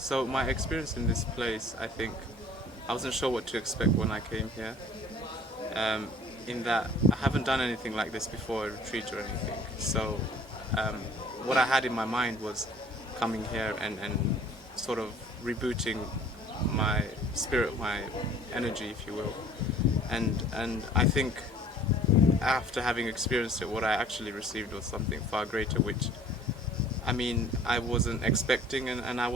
So my experience in this place, I think I wasn't sure what to expect when I came here. Um, in that I haven't done anything like this before, a retreat or anything. So um, what I had in my mind was coming here and sort of rebooting my spirit, my energy, if you will. And I think after having experienced it, what I actually received was something far greater, which I mean I wasn't expecting, and I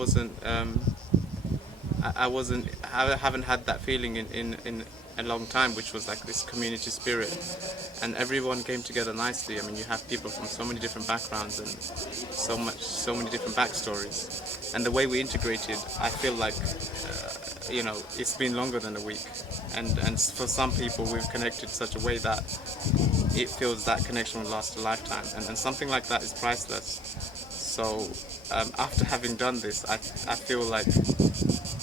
haven't had that feeling in a long time, which was like this community spirit, and everyone came together nicely. I mean, you have people from so many different backgrounds and so many different backstories, and the way we integrated, I feel like it's been longer than a week, and for some people we've connected such a way that it feels that connection will last a lifetime, and something like that is priceless. So after having done this, I feel like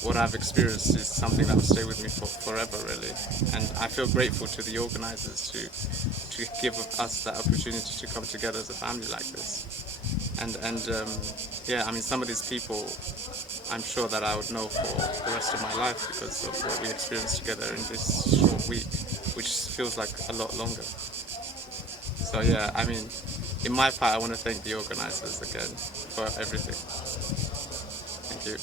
what I've experienced is something that will stay with me forever, really. And I feel grateful to the organizers to give us that opportunity to come together as a family like this. Yeah, I mean, some of these people, I'm sure that I would know for the rest of my life because of what we experienced together in this short week, which feels like a lot longer. So yeah, I mean, in my part, I want to thank the organizers again for everything. Thank you.